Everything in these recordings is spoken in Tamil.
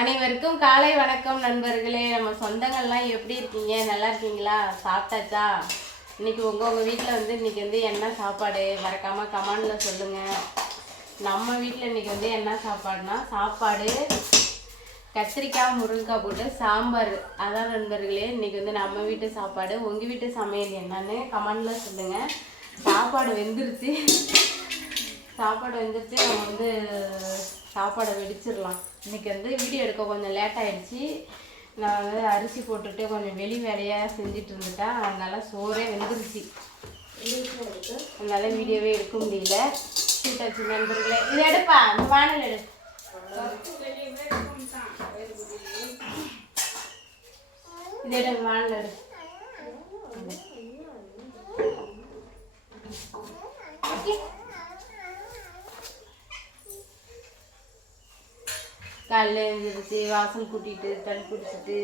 அனைவருக்கும் காலை வணக்கம் நண்பர்களே. நம்ம சொந்தங்கள்லாம் எப்படி இருக்கீங்க? நல்லா இருக்கீங்களா? சாப்பிட்டாச்சா? இன்னைக்கு உங்கள் உங்கள் வீட்டில் வந்து இன்னைக்கு வந்து என்ன சாப்பாடு? மறக்காமல் கமெண்டில் சொல்லுங்கள் நம்ம வீட்டில் இன்னைக்கு வந்து என்ன சாப்பாடுனா சாப்பாடு கத்திரிக்காய் முருங்கைக்காய் போட்டு சாம்பார். அதான் நண்பர்களே இன்றைக்கி வந்து நம்ம வீட்டு சாப்பாடு. உங்கள் வீட்டு சமையல் என்னன்னு கமெண்டில் சொல்லுங்கள் சாப்பாடு வெந்துருச்சு. சாப்பாடு வெந்துருச்சு. நம்ம வந்து சாப்பாடை வெடிச்சிடலாம். இன்றைக்கி வந்து வீடியோ எடுக்க கொஞ்சம் லேட் ஆகிடுச்சி நான் வந்து அரிசி போட்டுட்டு கொஞ்சம் வெளி வேலையாக செஞ்சுட்டு இருந்துட்டேன். அதனால் சோறே வெந்துருச்சு. அதனால் வீடியோவே எடுக்க முடியல. சீட்டாச்சு நண்பர்களே இது எடுப்பா. இந்த வானல் எடு. இது எடு வானல் எடு. காலையில் எழுந்திரிச்சு வாசல் கூட்டிட்டு தண்ணி குடிச்சிட்டு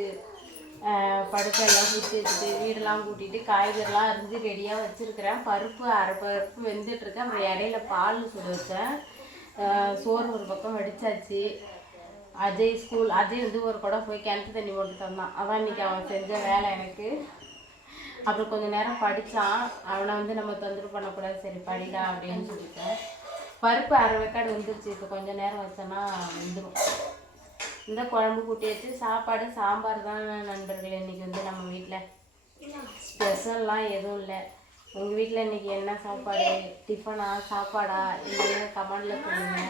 படுக்கையெல்லாம் குடிச்சு வச்சுட்டு வீடெல்லாம் கூட்டிகிட்டு காய்கறிலாம் அரிஞ்சு ரெடியாக வச்சுருக்கிறேன். பருப்பு அரை பருப்பு வெந்துட்டுருக்கேன் அப்புறம் இடையில பால் சுட வச்சேன். சோறு ஒரு பக்கம் வடிச்சாச்சு. அஜய் ஸ்கூல் அஜய் வந்து ஒரு குடம் போய் கிணத்து தண்ணி போட்டு தந்தான். அதான் இன்னைக்கு அவன் செஞ்ச வேலை எனக்கு. அப்புறம் கொஞ்சம் நேரம் படித்தான் அவனை வந்து நம்ம தொந்தரவு பண்ணக்கூடாது. சரி படிடா அப்படின்னு சொல்லிட்டேன். பருப்பு அரை வெக்காடு வந்துருச்சு. இப்போ கொஞ்ச நேரம் வச்சோன்னா வந்துடும் இந்த குழம்பு கூட்டியாச்சு சாப்பாடு சாம்பார் தான் நண்பர்களே இன்றைக்கி வந்து நம்ம வீட்டில் ஸ்பெஷல்லாம் எதுவும் இல்லை. உங்கள் வீட்டில் இன்னைக்கு என்ன சாப்பாடு? டிஃபனா சாப்பாடா? இல்லைன்னு கமெண்டில் சொல்லுங்க.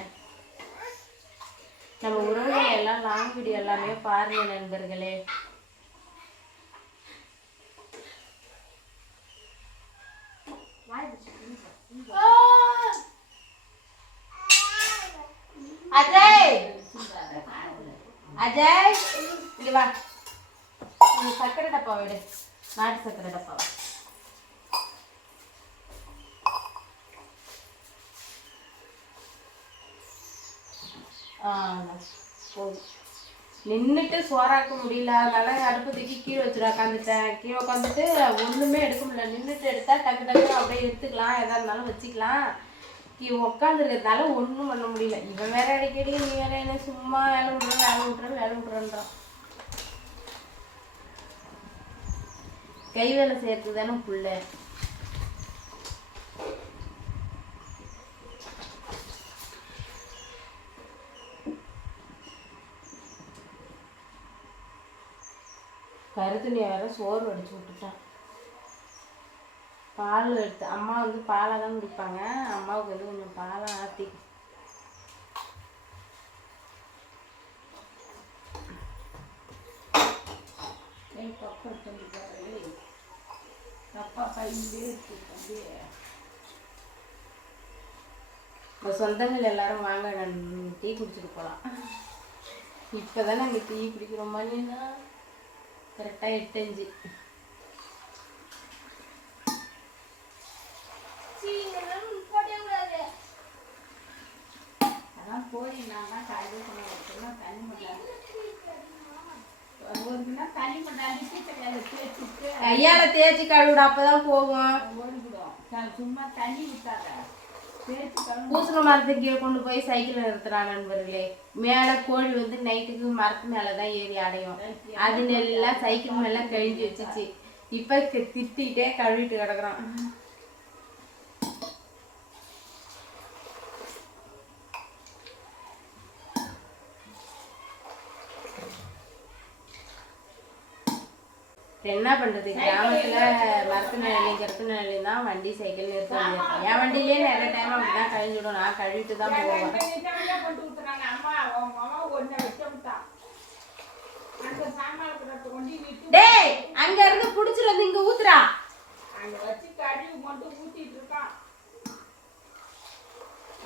நம்ம உறவுகள் எல்லாம் லாங் வீடியோ எல்லாமே பாருங்க நண்பர்களே. அதான் அஜய் இங்க வா. இந்த சக்கரை டப்பா விடு. நாட்டு சக்கரை டப்பா நின்றுட்டு சோறாக்க முடியல. அதனால அடுப்பு தூக்கி கீழே வச்சுட்டு உட்காந்துட்டேன் கீழே உட்காந்துட்டு ஒன்றுமே எடுக்க முடியல. நின்றுட்டு எடுத்தா டக்கு டக்குன்னு அப்படியே எடுத்துக்கலாம் எதா இருந்தாலும் வச்சுக்கலாம். இவன் உட்காந்துருக்கிறதுனால ஒன்றும் பண்ண முடியல. இவன் வேற அடிக்கடி நீ வேற என்ன சும்மா வேலை விட்ற வேலை விட்ற வேலை விட்றன்றான். கை வேலை செய்யறதுக்கு தானே புள்ள. கருத்துணியை வேற சோறு அடிச்சு விட்டுட்டான். பால் எடுத்து அம்மா வந்து பாலை தான் குடிப்பாங்க. அம்மாவுக்கு வந்து கொஞ்சம் பாலை ஆற்றி சொந்தங்கள் எல்லாரும் வாங்க டீ குடிச்சிட்டு போகலாம் இப்போ தான் நாங்கள் டீ குடிக்கிறோம் மணின்னா கரெக்டாக எட்டு அஞ்சு அதான் போய் நான் தான் காலையில் சொன்னேன் தண்ணி மட்டும் ஒரு கிலோ தண்ணி மட்டும் அடிச்சு கையில் தேய்ச்சிட்டு கையால தேய்ச்சி கழுவிட அப்பதான் போகும். சும்மா தண்ணி பூசண மரத்துக்கு கொண்டு போய் சைக்கிள் நிறுத்துறான் நண்பர்களே. மேல கோழி வந்து நைட்டுக்கு மரத்து மேலதான் ஏறி அடையும். அது எல்லாம் சைக்கிள் மேல கழிஞ்சு வச்சுச்சு. இப்ப திட்டிகிட்டே கழுவிட்டு கிடக்குறான் என்ன பண்றது? கிராமத்துல மரத்து நிலையிலையும் கருத்து நிலையிலையும் தான் வண்டி சைக்கிள் நிறுத்த முடியாது என் வண்டியிலே நிறைய டைம் அப்படிதான் கழிஞ்சிடும். நான் கழுவிட்டு தான் போவேன். டேய் அங்க இருந்து புடிச்சிட்டு வந்து இங்க ஊத்துறா அங்க வச்சு கழுவி மட்டும் ஊத்திட்டு இருக்கான்.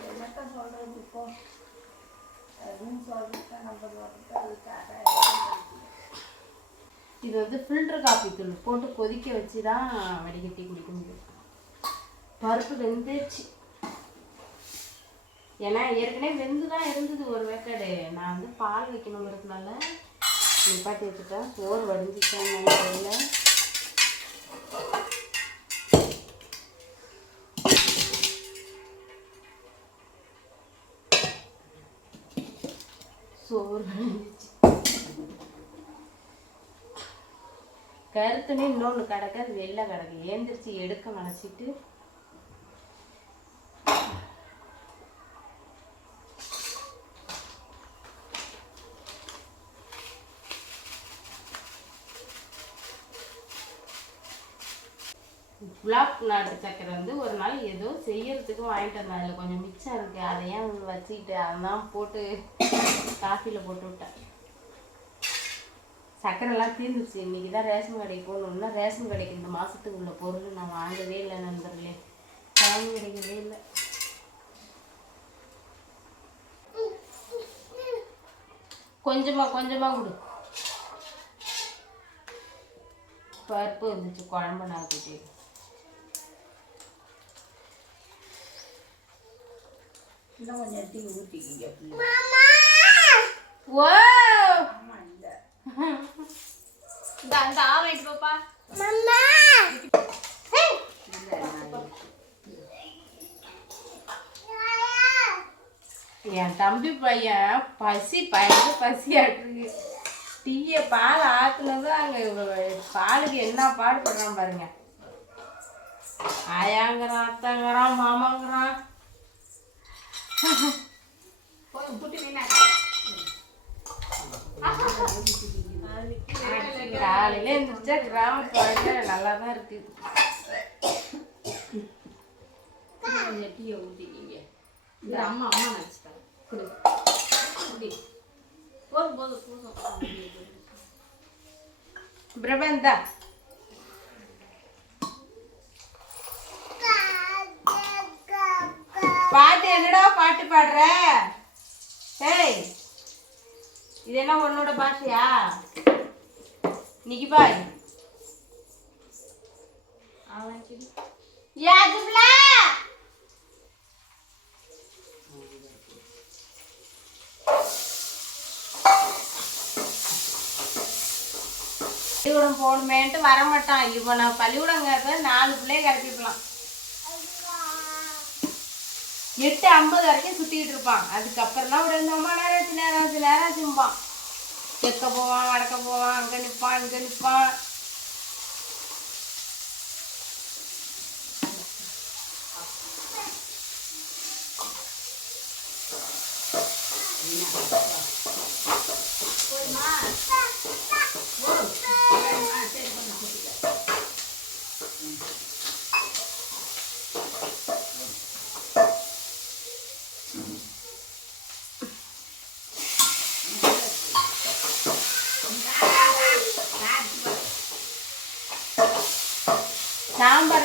என்னத்த சொல்றது இப்போ? எதுவும் சொல்லிட்டு நம்ம அதுக்காக இது வந்து ஃபில்டர் காஃபி தூள் போட்டு கொதிக்க வச்சு தான் வடிகட்டி குடிக்க முடியும். பருப்பு வெந்துச்சு. ஏன்னா ஏற்கனவே வெந்து தான் இருந்தது ஒரு வேக்காடு. நான் வந்து பால் வைக்கணுங்கிறதுனால நிப்பாட்டி வச்சுட்டேன். சோறு வடிஞ்சிட்டேன் தெரியல. சோறு வடிஞ்சிச்சு. கருத்துன்னு இன்னொன்று கிடக்கு அது வெளில கிடக்கு. ஏந்திரிச்சு எடுக்க நினச்சிட்டு பிளாக் நாட்டு சக்கரை வந்து ஒரு நாள் ஏதோ செய்யறதுக்கு வாங்கிட்டு வந்தேன் அதில் கொஞ்சம் மிச்சம் இருக்கு. அதை ஏன் வச்சுக்கிட்டு? அதான் போட்டு காஃபியில் போட்டு விட்டேன். சக்கரைலாம் தீர்ந்துச்சு இன்னைக்கு தான் ரேஷன் கடைக்கு போகணும்னா ரேஷன் கடைக்கு இந்த மாதத்துக்கு உள்ள பொருள் நான் வாங்கவே இல்லை நண்பர்களே. டைம் கிடைக்கவே இல்லை. கொஞ்சமா கொஞ்சமா கொடு. பருப்பு இருந்துச்சு குழம்பு நான் கூட்டி இன்னும் கொஞ்சம் டீ ஊற்றிக்கிங்க ஓ அந்த ஆ வாங்கிட்டு போப்பா என் தம்பி பையன் பசி பயங்கர பசியாட்டுருக்கு டீயை பால் ஆத்துனதும் அங்கே பாலுக்கு என்ன பாடுபடுறான் பாருங்க. ஆயாங்கிறான் அத்தங்கிறான் மாமாங்கிறான். போய் புட்டி நின்னா காலையில எழுந்திரிச்சா கிராமத்து வாழ்க்கை நல்லா தான் இருக்கு கொஞ்சம் டீயை ஊற்றிக்கிங்க இந்த அம்மா அம்மா நினச்சிட்டாங்க கொடு போதும் போதும் போதும் பிரபந்தா. பாட்டு என்னடா பாட்டு பாடுற? ஏய். இது என்ன உன்னோட பாஷையா? இன்னைக்கு பாய் யாதுப்ல பள்ளிக்கூடம் போகணுமேன்ட்டு வரமாட்டான். இப்போ நான் பள்ளிக்கூடங்கிறத நாலு பிள்ளைய கிளப்பிக்கலாம் எட்டு ஐம்பது வரைக்கும் சுத்திட்டு இருப்பான். அதுக்கப்புறம் தான் ஒரு ரெண்டு அம்மா நேரம் ஆச்சு நேரம் ஆச்சு நேரம் ஆச்சும்பான் தெற்க போவான் வடக்க போவான் அங்க நிப்பான் இங்க நிப்பான்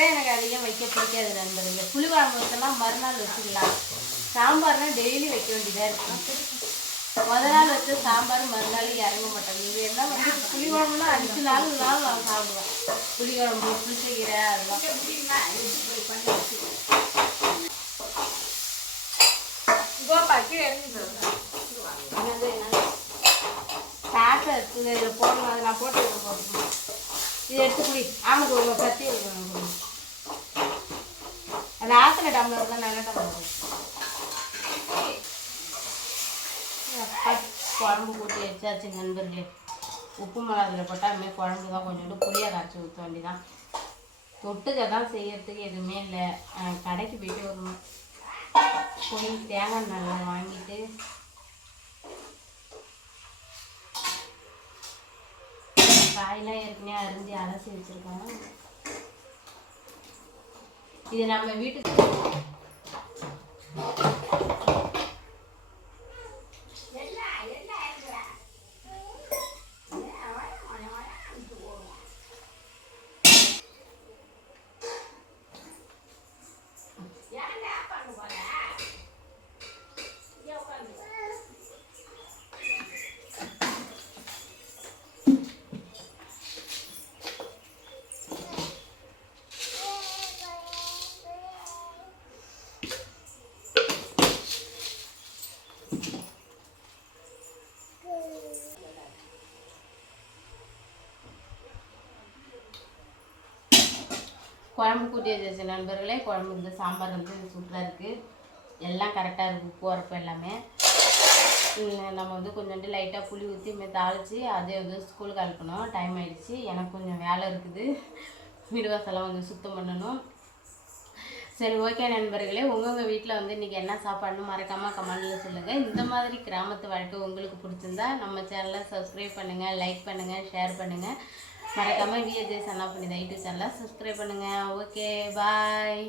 சாம்பாரே எனக்கு அதிகம் வைக்க பிடிக்காது நண்பர்களே புளிக்குழம்பு வைக்கலாம் மறுநாள் வச்சுக்கலாம். சாம்பார்னா டெய்லி வைக்க வேண்டியதாக இருக்கும். முத நாள் வச்ச சாம்பார் மறுநாள் இறங்க மாட்டாங்க இது என்ன வந்து புளிக்குழம்புனா அஞ்சு நாள் நாள் நான் சாப்பிடுவேன். புளிக்குழம்பு புளிச்சக்கீரை அதெல்லாம். கோபா கீழே இறங்கி என்னது என்ன சாட்டை இருக்குது இதில் போடணும். அதை நான் போட்டு இது எடுத்து குடி. ஒரு கத்தி இருக்கணும் டம்ளர் தான் நல்ல டம்ளர் குழம்பு கூட்டி வச்சாச்சு நண்பர்களே. உப்பு மிளகா அதில் போட்டால் அதுமாதிரி குழம்பு தான் கொஞ்சோண்டு புளியை காய்ச்சி ஊற்ற வேண்டியதான் தொட்டுக்க தான் செய்யறதுக்கு எதுவுமே இல்லை. கடைக்கு போயிட்டு வரணும் புளி தேங்காய் நல்லா வாங்கிட்டு காயெல்லாம் ஏற்கனவே அரிஞ்சு அலசி வச்சுருக்கோம். இது நம்ம வீட்டுக்கு குழம்பு கூட்டி வச்சு நண்பர்களே குழம்பு இந்த சாம்பார் வந்து சூப்பராக இருக்குது எல்லாம் கரெக்டாக இருக்குது உப்பு உரப்பு எல்லாமே. நம்ம வந்து கொஞ்சோண்டு லைட்டாக புளி ஊற்றி இனிமேல் தாளித்து அதே வந்து ஸ்கூலுக்கு அனுப்பணும். டைம் ஆகிடுச்சு எனக்கு கொஞ்சம் வேலை இருக்குது. வீடு வாசலாம் வந்து சுத்தம் பண்ணணும். சரி ஓகே நண்பர்களே உங்கள் வீட்டில் வந்து இன்றைக்கி என்ன சாப்பாடுன்னு மறக்காமல் கமெண்டில் சொல்லுங்கள் இந்த மாதிரி கிராமத்து வாழ்க்கை உங்களுக்கு பிடிச்சிருந்தா நம்ம சேனலை சப்ஸ்கிரைப் பண்ணுங்கள் லைக் பண்ணுங்கள் ஷேர் பண்ணுங்கள் மறக்காமல் விஎஜே சன்னா பண்ணி யூடியூப் சேனலாக சப்ஸ்கிரைப் பண்ணுங்கள் ஓகே பாய்